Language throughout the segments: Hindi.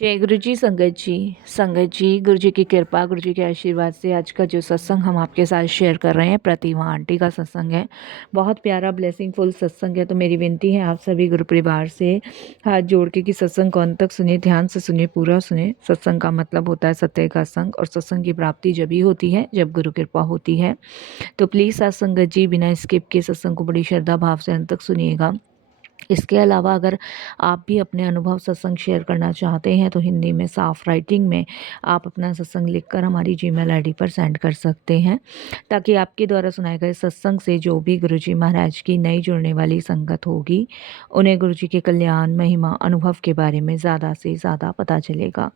जय गुरु जी, संगत जी, गुरु जी की कृपा, गुरु जी के आशीर्वाद से आज का जो सत्संग हम आपके साथ शेयर कर रहे हैं, प्रतिमा आंटी का सत्संग है। बहुत प्यारा ब्लेसिंगफुल सत्संग है। तो मेरी विनती है आप सभी गुरु परिवार से हाथ जोड़ के कि सत्संग को अंत तक सुनिए, ध्यान से सुनिए, पूरा सुनिए। सत्संग का मतलब होता है सत्य का संग, और सत्संग की प्राप्ति जब ही होती है जब गुरु कृपा होती है। तो प्लीज़ साथ संगत जी बिना स्किप के सत्संग को बड़ी श्रद्धा भाव से अंत तक सुनिएगा। इसके अलावा अगर आप भी अपने अनुभव सत्संग शेयर करना चाहते हैं तो हिंदी में साफ राइटिंग में आप अपना सत्संग लिखकर हमारी जीमेल आईडी पर सेंड कर सकते हैं, ताकि आपके द्वारा सुनाए गए सत्संग से जो भी गुरुजी महाराज की नई जुड़ने वाली संगत होगी उन्हें गुरुजी के कल्याण, महिमा, अनुभव के बारे में ज़्यादा से ज़्यादा पता चलेगा।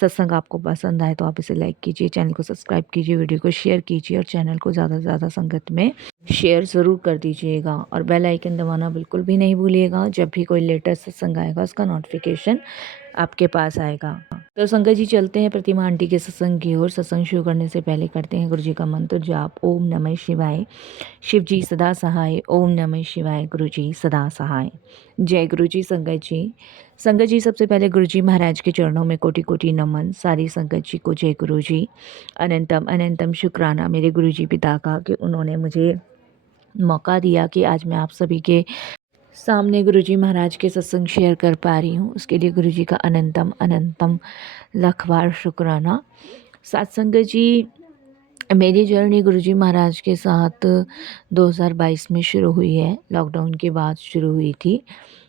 सत्संग आपको पसंद आए तो आप इसे लाइक कीजिए, चैनल को सब्सक्राइब कीजिए, वीडियो को शेयर कीजिए और चैनल को ज़्यादा से ज़्यादा संगत में शेयर ज़रूर कर दीजिएगा। और बेल आइकन दबाना बिल्कुल भी नहीं भूलिएगा। जब भी कोई लेटेस्ट सत्संग आएगा उसका नोटिफिकेशन आपके पास आएगा। तो संगत जी चलते हैं प्रतिमा आंटी के सत्संग की ओर। सत्संग शुरू करने से पहले करते हैं गुरु जी का मंत्र जाप। ओम नमः शिवाय। शिव जी सदा सहाय। ओम नमः शिवाय। गुरु जी सदा सहाय। जय गुरु जी। संगत जी सबसे पहले गुरु जी महाराज के चरणों में कोटि कोटि नमन। सारी संगत जी को जय गुरु जी। अनंतम अनंतम शुक्राना मेरे गुरु जी पिता का कि उन्होंने मुझे मौका दिया कि आज मैं आप सभी के सामने गुरुजी महाराज के सत्संग शेयर कर पा रही हूँ। उसके लिए गुरुजी का अनंतम अनंतम लाख बार शुक्राना। सत्संग जी, मेरी जर्नी गुरुजी महाराज के साथ 2022 में शुरू हुई है। लॉकडाउन के बाद शुरू हुई थी।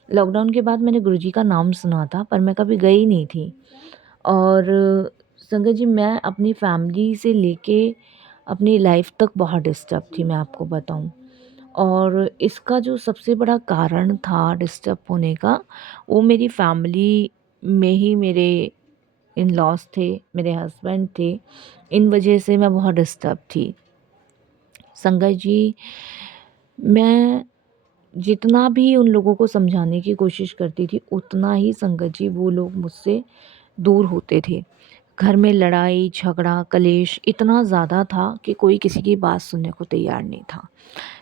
लॉकडाउन के बाद मैंने गुरुजी का नाम सुना था पर मैं कभी गई नहीं थी। और संगत जी, मैं अपनी फैमिली से लेके अपनी लाइफ तक बहुत डिस्टर्ब थी, मैं आपको बताऊं। और इसका जो सबसे बड़ा कारण था डिस्टर्ब होने का, वो मेरी फैमिली में ही मेरे इन लॉस थे, मेरे हस्बैंड थे। इन वजह से मैं बहुत डिस्टर्ब थी। संगत जी, मैं जितना भी उन लोगों को समझाने की कोशिश करती थी उतना ही संगत जी वो लोग मुझसे दूर होते थे। घर में लड़ाई झगड़ा कलेश इतना ज़्यादा था कि कोई किसी की बात सुनने को तैयार नहीं था।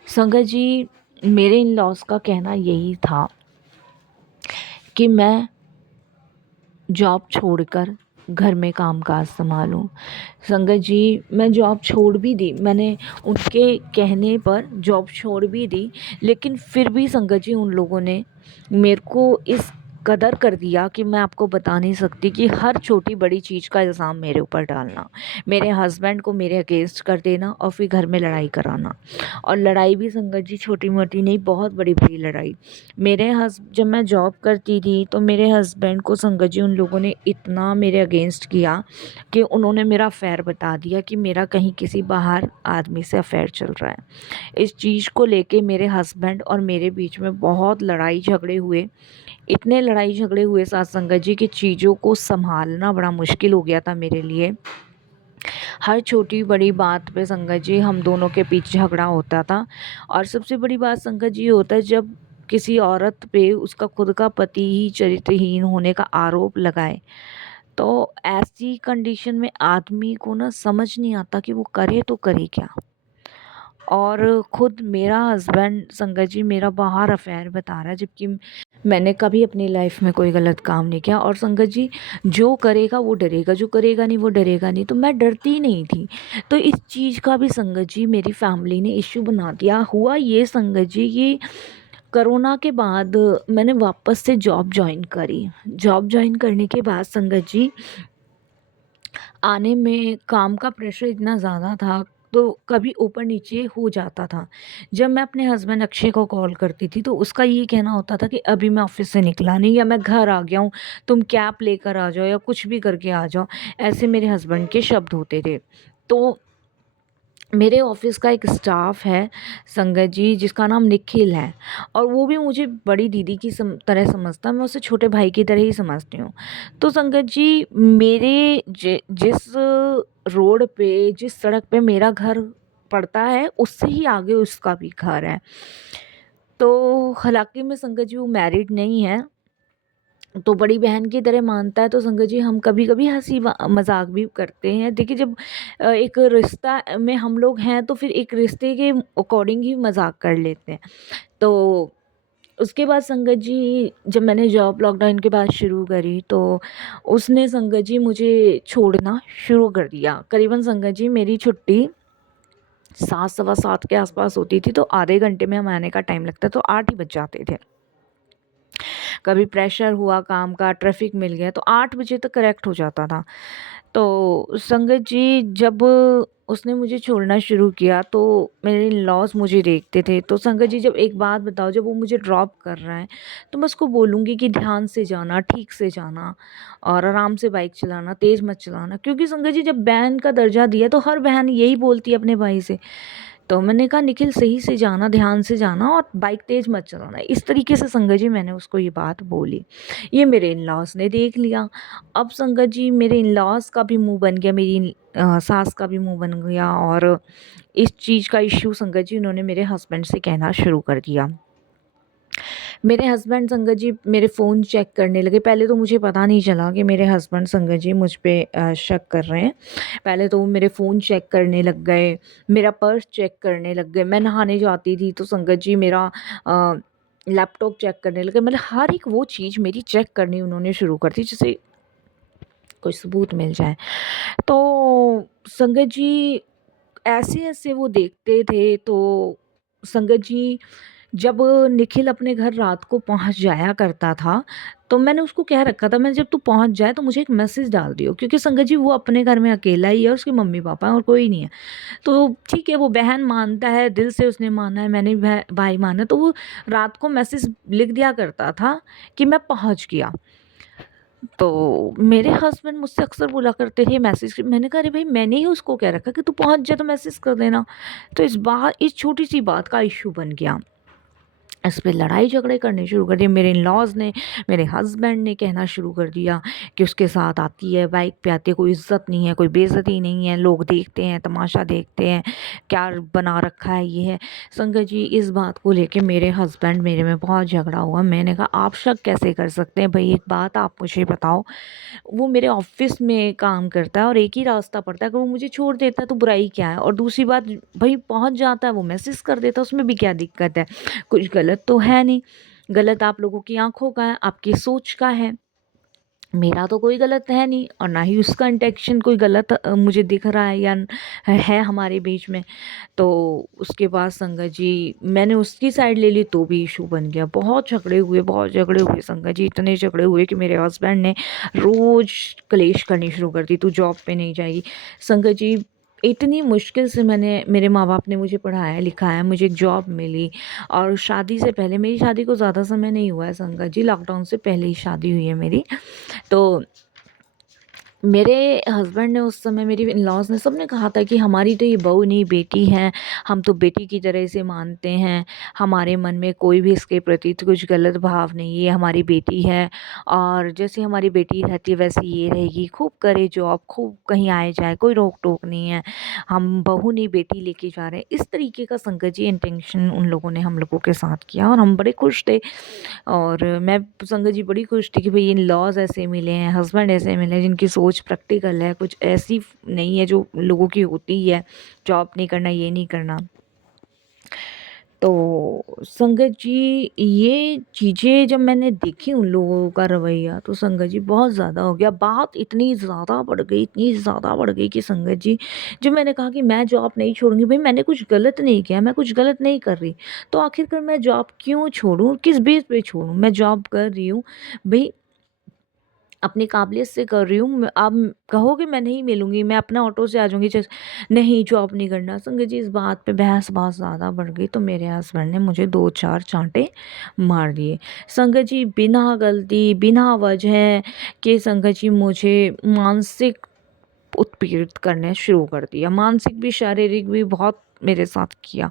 संगत जी, मेरे इन लॉस का कहना यही था कि मैं जॉब छोड़कर घर में कामकाज संभालूं। संगत जी, मैं जॉब छोड़ भी दी, मैंने उनके कहने पर जॉब छोड़ भी दी, लेकिन फिर भी संगत जी उन लोगों ने मेरे को इस कदर कर दिया कि मैं आपको बता नहीं सकती कि हर छोटी बड़ी चीज़ का इल्ज़ाम मेरे ऊपर डालना, मेरे हस्बैंड को मेरे अगेंस्ट कर देना और फिर घर में लड़ाई कराना। और लड़ाई भी संगत जी छोटी मोटी नहीं, बहुत बड़ी बड़ी लड़ाई। जब मैं जॉब करती थी तो मेरे हस्बैंड को संगत जी उन लोगों ने इतना मेरे अगेंस्ट किया कि उन्होंने मेरा अफेयर बता दिया कि मेरा कहीं किसी बाहर आदमी से अफेयर चल रहा है। इस चीज़ को लेके मेरे हस्बैंड और मेरे बीच में बहुत लड़ाई झगड़े हुए। इतने लड़ाई झगड़े हुए साथ संगत जी की चीज़ों को संभालना बड़ा मुश्किल हो गया था मेरे लिए। हर छोटी बड़ी बात पे संगत जी हम दोनों के बीच झगड़ा होता था। और सबसे बड़ी बात संगत जी होता है जब किसी औरत पे उसका खुद का पति ही चरित्रहीन होने का आरोप लगाए, तो ऐसी कंडीशन में आदमी को ना समझ नहीं आता कि वो करे तो करे क्या। और खुद मेरा हस्बैंड संगत जी मेरा बाहर अफेयर बता रहा है, जबकि मैंने कभी अपनी लाइफ में कोई गलत काम नहीं किया। और संगत जी, जो करेगा वो डरेगा, जो करेगा नहीं वो डरेगा नहीं, तो मैं डरती नहीं थी। तो इस चीज़ का भी संगत जी मेरी फैमिली ने इश्यू बना दिया। हुआ ये संगत जी कि कोरोना के बाद मैंने वापस से जॉब ज्वाइन करी। जॉब ज्वाइन करने के बाद संगत जी आने में काम का प्रेशर इतना ज़्यादा था, तो कभी ऊपर नीचे हो जाता था। जब मैं अपने हस्बैंड अक्षय को कॉल करती थी तो उसका ये कहना होता था कि अभी मैं ऑफिस से निकला नहीं, या मैं घर आ गया हूँ, तुम कैब लेकर आ जाओ या कुछ भी करके आ जाओ। ऐसे मेरे हस्बैंड के शब्द होते थे। तो मेरे ऑफिस का एक स्टाफ है संगत जी, जिसका नाम निखिल है, और वो भी मुझे बड़ी दीदी की तरह समझता है, मैं उसे छोटे भाई की तरह ही समझती हूँ। तो संगत जी, जिस रोड पे, जिस सड़क पे मेरा घर पड़ता है उससे ही आगे उसका भी घर है। तो हालांकि मैं संगत जी वो मैरिड नहीं है, तो बड़ी बहन की तरह मानता है। तो संगत जी हम कभी कभी हंसी मजाक भी करते हैं। देखिए, जब एक रिश्ता में हम लोग हैं तो फिर एक रिश्ते के अकॉर्डिंग ही मजाक कर लेते हैं। तो उसके बाद संगत जी जब मैंने जॉब लॉकडाउन के बाद शुरू करी तो उसने संगत जी मुझे छोड़ना शुरू कर दिया। करीबन संगत जी मेरी छुट्टी 7 सवा 7 के आसपास होती थी, तो आधे घंटे में हम आने का टाइम लगता तो 8 ही बज जाते थे। कभी प्रेशर हुआ काम का, ट्रैफिक मिल गया तो 8 बजे तक करेक्ट हो जाता था। तो संगत जी जब उसने मुझे छोड़ना शुरू किया तो मेरे इन-लॉज़ मुझे देखते थे। तो संगत जी जब एक बात बताओ, जब वो मुझे ड्रॉप कर रहा है तो मैं उसको बोलूँगी कि ध्यान से जाना, ठीक से जाना और आराम से बाइक चलाना, तेज़ मत चलाना। क्योंकि संगत जी जब बहन का दर्जा दिया तो हर बहन यही बोलती है अपने भाई से। तो मैंने कहा निखिल सही से जाना, ध्यान से जाना और बाइक तेज़ मत चलाना। इस तरीके से संगत जी मैंने उसको ये बात बोली। ये मेरे इन-लॉज़ ने देख लिया। अब संगत जी मेरे इन-लॉज़ का भी मुँह बन गया, मेरी सास का भी मुँह बन गया और इस चीज़ का इश्यू संगत जी उन्होंने मेरे हस्बैंड से कहना शुरू कर दिया। मेरे हस्बैंड संगत जी मेरे फ़ोन चेक करने लगे। पहले तो मुझे पता नहीं चला कि मेरे हस्बैंड संगत जी मुझ पे शक कर रहे हैं। पहले तो वो मेरे फ़ोन चेक करने लग गए, मेरा पर्स चेक करने लग गए। मैं नहाने जाती थी तो संगत जी मेरा अ, लैपटॉप चेक करने लगे। मतलब हर एक वो चीज़ मेरी चेक करनी उन्होंने शुरू कर दी, जैसे कोई सबूत मिल जाए। तो संगत जी ऐसे-ऐसे वो देखते थे। तो संगत जी जब निखिल अपने घर रात को पहुँच जाया करता था, तो मैंने उसको कह रखा था, मैं जब तू पहुँच जाए तो मुझे एक मैसेज डाल दियो, क्योंकि संगत जी वो अपने घर में अकेला ही है, उसके मम्मी-पापा हैं और कोई नहीं है। तो ठीक है, वो बहन मानता है, दिल से उसने माना है, मैंने भी भाई माना है, तो वो रात को मैसेज लिख दिया करता था कि मैं पहुँच गया। तो मेरे हस्बैंड मुझसे अक्सर बोला करते थे मैसेज, मैंने कहा अरे भाई मैंने ही उसको कह रखा कि तू पहुँच जा तो मैसेज कर देना। तो इस छोटी-सी बात का इश्यू बन गया। इस पे लड़ाई झगड़े करने शुरू कर दिए। मेरे इन-लॉज़ ने, मेरे हस्बैंड ने कहना शुरू कर दिया कि उसके साथ आती है, बाइक पे आती है, कोई इज़्ज़त नहीं है, कोई बेइज़्ज़ती नहीं है, लोग देखते हैं, तमाशा देखते हैं, क्या बना रखा है ये है। संगत जी इस बात को लेके मेरे हस्बैंड मेरे में बहुत झगड़ा हुआ। मैंने कहा आप शक कैसे कर सकते हैं भई, एक बात आप मुझे बताओ। वो मेरे ऑफ़िस में काम करता है और एक ही रास्ता पड़ता है, अगर वो मुझे छोड़ देता है तो बुराई क्या है? और दूसरी बात, भई पहुँच जाता है, वो मैसेज कर देता है, उसमें भी क्या दिक्कत है? कुछ गलत तो है नहीं। गलत आप लोगों की आँखों का है, आपकी सोच का है। मेरा तो कोई गलत है नहीं और ना ही उसका इंटेंशन कोई गलत मुझे दिख रहा है या है हमारे बीच में। तो उसके बाद संगत जी मैंने उसकी साइड ले ली तो भी इशू बन गया। बहुत झगड़े हुए संगत जी, इतने झगड़े हुए कि मेरे हस्बैंड ने रोज़ कलेश करनी शुरू कर दी, तू जॉब पे नहीं जाएगी। संगत जी इतनी मुश्किल से मेरे माँ-बाप ने मुझे पढ़ाया-लिखाया, मुझे एक जॉब मिली और शादी से पहले, मेरी शादी को ज़्यादा समय नहीं हुआ है संगत जी, लॉकडाउन से पहले ही शादी हुई है मेरी। तो मेरे हस्बैंड ने उस समय, मेरी इन-लॉज़ ने, सबने कहा था कि हमारी तो ये बहू नहीं बेटी है, हम तो बेटी की तरह इसे मानते हैं, हमारे मन में कोई भी इसके प्रति तो कुछ गलत भाव नहीं है, ये हमारी बेटी है और जैसे हमारी बेटी रहती है वैसे ये रहेगी, खूब करे जॉब, खूब कहीं आए-जाए, कोई रोक-टोक नहीं है, हम बहू नहीं बेटी लेके जा रहे हैं। इस तरीके का संगत जी इंटेंशन उन लोगों ने हम लोगों के साथ किया और हम बड़े खुश थे। और मैं संगत जी बड़ी खुश थी कि भई इन-लॉज़ ऐसे मिले हैं, हस्बैंड ऐसे मिले हैं जिनकी सोच प्रैक्टिकल है, कुछ ऐसी नहीं है जो लोगों की होती है, जॉब नहीं करना, ये नहीं करना। तो संगत जी ये चीज़ें जब मैंने देखी उन लोगों का रवैया, तो संगत जी बहुत ज़्यादा हो गया। बात इतनी ज़्यादा बढ़ गई, इतनी ज़्यादा बढ़ गई कि संगत जी जब मैंने कहा कि मैं जॉब नहीं छोड़ूँगी, भई मैंने कुछ गलत नहीं किया, मैं कुछ गलत नहीं कर रही, तो आखिरकार मैं जॉब क्यों छोड़ूँ? किस बेस पे छोड़ूँ? मैं जॉब कर रही हूँ, भई अपनी काबिलियत से कर रही हूँ। आप कहोगे मैं नहीं मिलूँगी, मैं अपना ऑटो से आ जाऊँगी, नहीं जॉब नहीं करना। संगत जी इस बात पे बहस बहुत ज़्यादा बढ़ गई तो मेरे हस्बैंड ने मुझे 2-4 चाँटे मार दिए। संगत जी बिना गलती, बिना वजह के संगत जी मुझे मानसिक उत्पीड़ित करने शुरू कर दिया। मानसिक भी, शारीरिक भी बहुत मेरे साथ किया।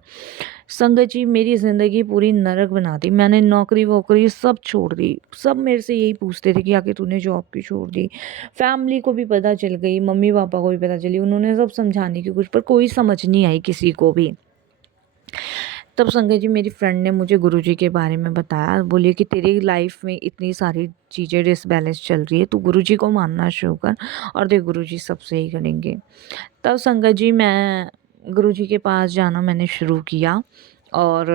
संगत जी मेरी ज़िंदगी पूरी नरक बना दी। मैंने नौकरी-वोकरी सब छोड़ दी। सब मेरे से यही पूछते थे कि आखिर तूने जॉब क्यों छोड़ दी? फैमिली को भी पता चल गई, मम्मी-पापा को भी पता चली। उन्होंने सब समझाने की कोशिश, पर कोई समझ नहीं आई किसी को भी। तब संगत जी मेरी फ्रेंड ने मुझे गुरुजी के बारे में बताया, बोली कि तेरी लाइफ में इतनी सारी चीज़ें डिसबैलेंस चल रही है, तू गुरुजी को मानना शुरू कर और देख गुरुजी सब सही करेंगे। तब संगत जी मैं गुरुजी के पास जाना मैंने शुरू किया और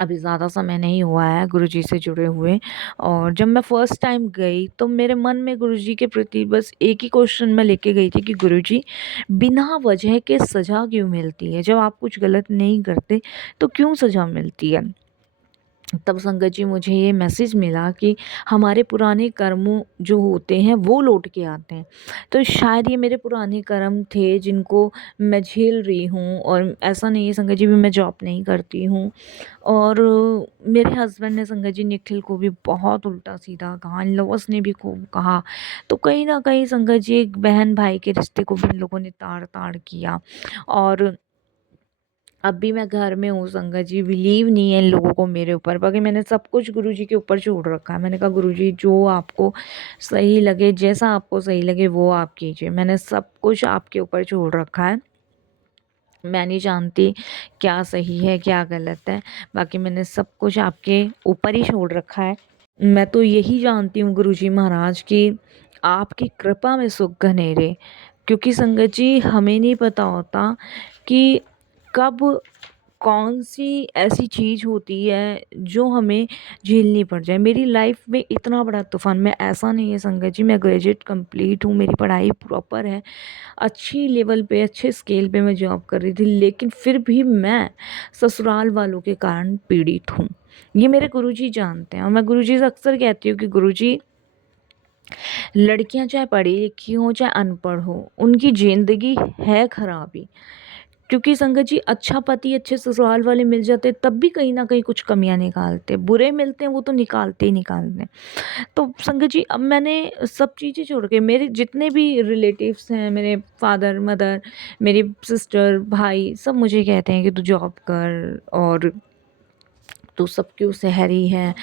अभी ज़्यादा समय नहीं हुआ है गुरुजी से जुड़े हुए। और जब मैं फ़र्स्ट टाइम गई तो मेरे मन में गुरुजी के प्रति बस एक ही क्वेश्चन मैं लेके गई थी कि गुरुजी, बिना वजह के सज़ा क्यों मिलती है? जब आप कुछ गलत नहीं करते तो क्यों सज़ा मिलती है? तब संगत जी मुझे ये मैसेज मिला कि हमारे पुराने कर्मों जो होते हैं वो लौट के आते हैं। तो शायद ये मेरे पुराने कर्म थे जिनको मैं झेल रही हूँ। और ऐसा नहीं है संगत जी भी मैं जॉब नहीं करती हूँ। और मेरे हस्बैंड ने संगत जी निखिल को भी बहुत उल्टा-सीधा कहा, इन-लॉज़ ने भी खूब कहा। तो कहीं न कहीं संगत जी एक बहन-भाई के रिश्ते को भी इन लोगों ने ताड़-ताड़ किया। और अब भी मैं घर में हूँ संगत जी, बिलीव नहीं है इन लोगों को मेरे ऊपर, बाकी मैंने सब कुछ गुरुजी के ऊपर छोड़ रखा है। मैंने कहा गुरुजी जो आपको सही लगे, जैसा आपको सही लगे वो आप कीजिए। मैंने सब कुछ आपके ऊपर छोड़ रखा है। मैं नहीं जानती क्या सही है, क्या गलत है, बाकी मैंने सब कुछ आपके ऊपर ही छोड़ रखा है। मैं तो यही जानती हूँ गुरुजी महाराज कि आपकी कृपा में सुख घनेरे, क्योंकि संगत जी हमें नहीं पता होता कि कब कौन-सी ऐसी चीज़ होती है जो हमें झेलनी पड़ जाए। मेरी लाइफ़ में इतना बड़ा तूफ़ान, मैं ऐसा नहीं है संगत जी, मैं ग्रेजुएट कंप्लीट हूँ, मेरी पढ़ाई प्रॉपर है, अच्छी लेवल पे, अच्छे स्केल पे मैं जॉब कर रही थी, लेकिन फिर भी मैं ससुराल वालों के कारण पीड़ित हूँ। ये मेरे गुरुजी जानते हैं। और मैं गुरुजी से अक्सर कहती हूँ कि गुरुजी, लड़कियाँ चाहे पढ़ी-लिखी हों, चाहे अनपढ़ हों, उनकी ज़िंदगी है ख़राब ही। क्योंकि संगत जी अच्छा पति, अच्छे ससुराल वाले मिल जाते तब भी कहीं न कहीं कुछ कमियाँ निकालते, बुरे मिलते हैं वो तो निकालते ही निकालते हैं। तो संगत जी अब मैंने सब चीज़ें छोड़ के, मेरे जितने भी रिलेटिव्स हैं, मेरे फादर, मदर, मेरी सिस्टर, भाई, सब मुझे कहते हैं कि तू जॉब कर और तू सब क्यों शहरी है।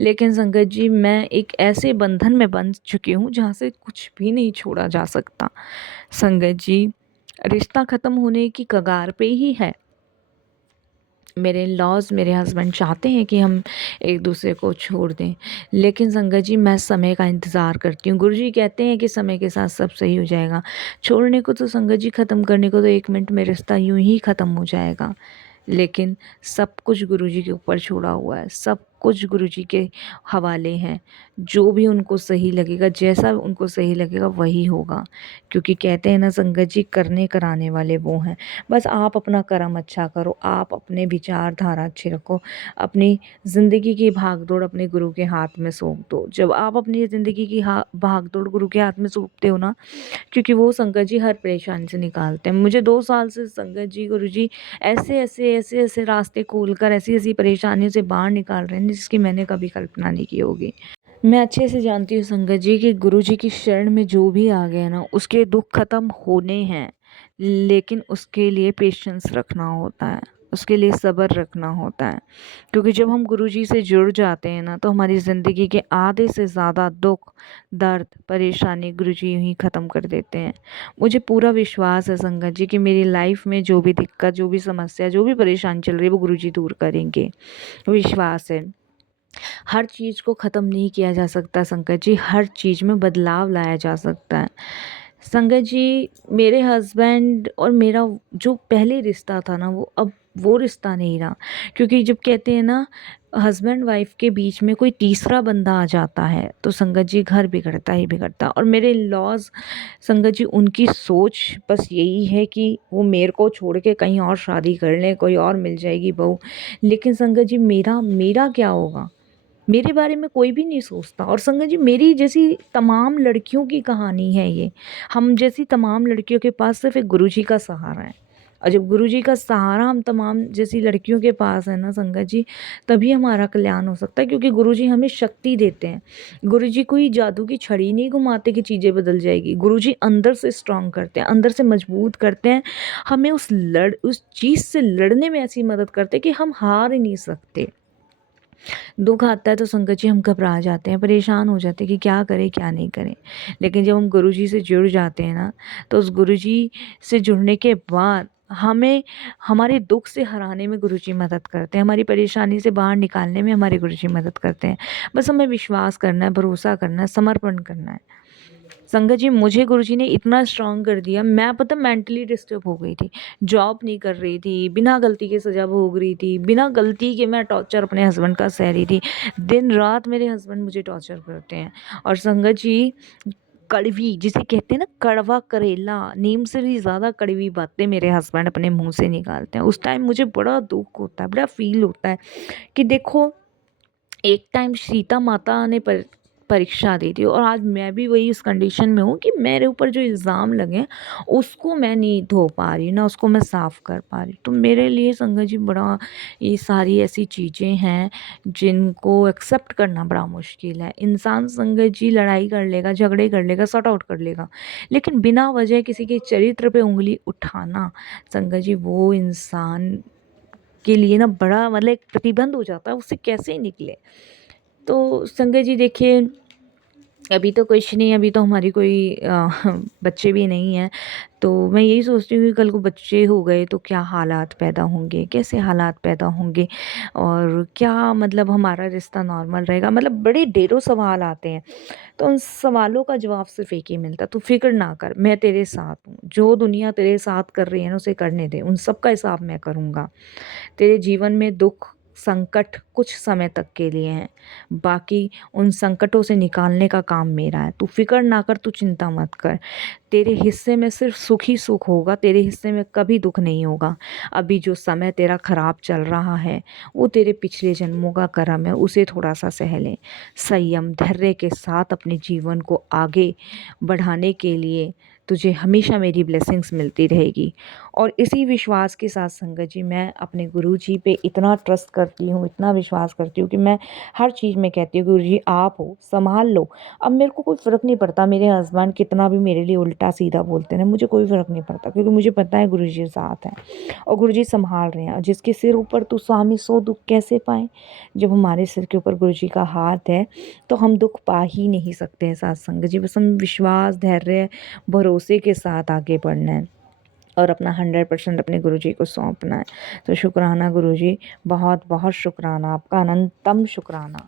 लेकिन संगत जी मैं एक ऐसे बंधन में बंध चुकी हूँ जहाँ से कुछ भी नहीं छोड़ा जा सकता। संगत जी रिश्ता ख़त्म होने की कगार पे ही है। मेरे इन-लॉज़, मेरे हस्बैंड चाहते हैं कि हम एक-दूसरे को छोड़ दें। लेकिन संगत जी मैं समय का इंतज़ार करती हूँ। गुरुजी कहते हैं कि समय के साथ सब सही हो जाएगा। छोड़ने को तो संगत जी, ख़त्म करने को तो 1 मिनट में रिश्ता यूँ ही ख़त्म हो जाएगा। लेकिन सब कुछ गुरुजी के ऊपर छोड़ा हुआ है, सब कुछ गुरुजी के हवाले हैं। जो भी उनको सही लगेगा, जैसा उनको सही लगेगा वही होगा। क्योंकि कहते हैं ना संगत जी, करने कराने वाले वो हैं। बस आप अपना कर्म अच्छा करो, आप अपने विचारधारा अच्छी रखो, अपनी ज़िंदगी की भागदौड़ अपने गुरु के हाथ में सौंप दो। जब आप अपनी ज़िंदगी की भागदौड़ गुरु के हाथ में सौंपते हो ना, क्योंकि वो संगत जी हर परेशानी से निकालते हैं। मुझे 2 साल से संगत जी, गुरुजी ऐसे-ऐसे रास्ते खोलकर ऐसी-ऐसी परेशानियों से बाहर निकाल रहे हैं जिसकी मैंने कभी कल्पना नहीं की होगी। मैं अच्छे से जानती हूँ संगत जी कि गुरुजी की शरण में जो भी आ गया ना, उसके दुःख ख़त्म होने हैं, लेकिन उसके लिए पेशेंस रखना होता है, उसके लिए सब्र रखना होता है। क्योंकि जब हम गुरुजी से जुड़ जाते हैं ना, तो हमारी ज़िंदगी के आधे से ज़्यादा दुःख, दर्द, परेशानी गुरुजी यूँ ही ख़त्म कर देते हैं। मुझे पूरा विश्वास है संगत जी कि मेरी लाइफ़ में जो भी दिक्कत, जो भी समस्या, जो भी परेशानी चल रही है वो गुरुजी दूर करेंगे, विश्वास है। हर चीज़ को ख़त्म नहीं किया जा सकता संगत जी, हर चीज़ में बदलाव लाया जा सकता है। संगत जी मेरे हस्बैंड और मेरा जो पहले रिश्ता था ना, वो अब वो रिश्ता नहीं रहा। क्योंकि जब कहते हैं ना, हस्बैंड वाइफ के बीच में कोई तीसरा बंदा आ जाता है तो संगत जी घर बिगड़ता ही बिगड़ता। और मेरे लॉज़ संगत जी, उनकी सोच बस यही है कि वो मेरे को छोड़ के कहीं और शादी कर लें, कोई और मिल जाएगी बहू। लेकिन संगत जी मेरा मेरा क्या होगा? मेरे बारे में कोई भी नहीं सोचता। और संगत जी मेरी जैसी तमाम लड़कियों की कहानी है ये। हम जैसी तमाम लड़कियों के पास सिर्फ़ एक गुरुजी का सहारा है। और जब गुरुजी का सहारा हम तमाम जैसी लड़कियों के पास है ना संगत जी, तभी हमारा कल्याण हो सकता है। क्योंकि गुरुजी हमें शक्ति देते हैं। गुरुजी कोई जादू की छड़ी नहीं घुमाते कि चीज़ें बदल जाएगी। गुरुजी अंदर से स्ट्रॉन्ग करते हैं, अंदर से मजबूत करते हैं। हमें उस चीज़ से लड़ने में ऐसी मदद करते हैं कि हम हार ही नहीं सकते। दुःख आता है तो संगत जी हम घबरा जाते हैं, परेशान हो जाते हैं कि क्या करें, क्या नहीं करें। लेकिन जब हम गुरुजी से जुड़ जाते हैं ना, तो उस गुरुजी से जुड़ने के बाद हमें हमारे दुःख से हराने में गुरुजी मदद करते हैं, हमारी परेशानी से बाहर निकालने में हमारे गुरुजी मदद करते हैं। बस हमें विश्वास करना है, भरोसा करना है, समर्पण करना है। संगत जी मुझे गुरुजी ने इतना स्ट्रॉन्ग कर दिया, मैं पता मेंटली डिस्टर्ब हो गई थी। जॉब नहीं कर रही थी, बिना गलती के सज़ा भोग रही थी, बिना गलती के मैं टॉर्चर अपने हस्बैंड का सह रही थी। दिन-रात मेरे हस्बैंड मुझे टॉर्चर करते हैं। और संगत जी कड़वी जिसे कहते हैं ना, कड़वा करेला, नीम से भी ज़्यादा कड़वी बातें मेरे हस्बैंड अपने मुँह से निकालते हैं। उस टाइम मुझे बड़ा दुःख होता है, बड़ा फ़ील होता है कि देखो, एक टाइम सीता माता ने परीक्षा दी थी और आज मैं भी वही उस कंडीशन में हूँ कि मेरे ऊपर जो इल्ज़ाम लगे हैं उसको मैं नहीं धो पा रही, ना उसको मैं साफ़ कर पा रही। तो मेरे लिए संगत जी बड़ा, ये सारी ऐसी चीज़ें हैं जिनको एक्सेप्ट करना बड़ा मुश्किल है। इंसान संगत जी लड़ाई कर लेगा, झगड़े कर लेगा, सॉर्ट आउट कर लेगा, लेकिन बिना वजह किसी के चरित्र पे उँगली उठाना संगत जी, वो इंसान के लिए ना बड़ा मतलब एक प्रतिबंध हो जाता है, उससे कैसे निकले। तो संगत जी देखिए, अभी तो कुछ नहीं, अभी तो हमारी कोई बच्चे भी नहीं हैं। तो मैं यही सोचती हूँ कि कल को बच्चे हो गए तो क्या हालात पैदा होंगे, कैसे हालात पैदा होंगे, और क्या मतलब हमारा रिश्ता नॉर्मल रहेगा, मतलब बड़े ढेरों सवाल आते हैं। तो उन सवालों का जवाब सिर्फ़ एक ही मिलता है, तू फ़िक्र ना कर, मैं तेरे साथ हूँ। जो दुनिया तेरे साथ कर रही है ना उसे करने दे, उन सब का हिसाब मैं करूँगा। तेरे जीवन में दुख, संकट कुछ समय तक के लिए हैं, बाकी उन संकटों से निकालने का काम मेरा है। तू फ़िक्र ना कर, तू चिंता मत कर। तेरे हिस्से में सिर्फ़ सुख ही सुख होगा, तेरे हिस्से में कभी दुःख नहीं होगा। अभी जो समय तेरा ख़राब चल रहा है, वो तेरे पिछले जन्मों का कर्म है, उसे थोड़ा-सा सह ले। संयम, धैर्य के साथ अपने जीवन को आगे बढ़ाने के लिए तुझे हमेशा मेरी ब्लेसिंग्स मिलती रहेगी। और इसी विश्वास के साथ संगत जी, मैं अपने गुरुजी पे इतना ट्रस्ट करती हूँ, इतना विश्वास करती हूँ कि मैं हर चीज़ में कहती हूँ, गुरुजी आप हो, सँभाल लो। अब मेरे को कोई फ़र्क नहीं पड़ता मेरे हस्बैंड कितना भी मेरे लिए उल्टा-सीधा बोलते रहें, मुझे कोई फ़र्क नहीं पड़ता, क्योंकि मुझे पता है गुरुजी साथ हैं और गुरुजी सँभाल रहे हैं। और जिसके सिर ऊपर तू स्वामी सो दुःख कैसे पाए? जब हमारे सिर के ऊपर गुरुजी का हाथ है, तो हम दुःख पा ही नहीं सकते हैं साथ संगत जी। बस हम विश्वास, धैर्य, भरोसे के साथ आगे बढ़ना है और अपना 100% अपने गुरुजी को सौंपना है। तो शुक्राना गुरुजी, बहुत-बहुत शुक्राना, आपका अनंतम शुक्राना।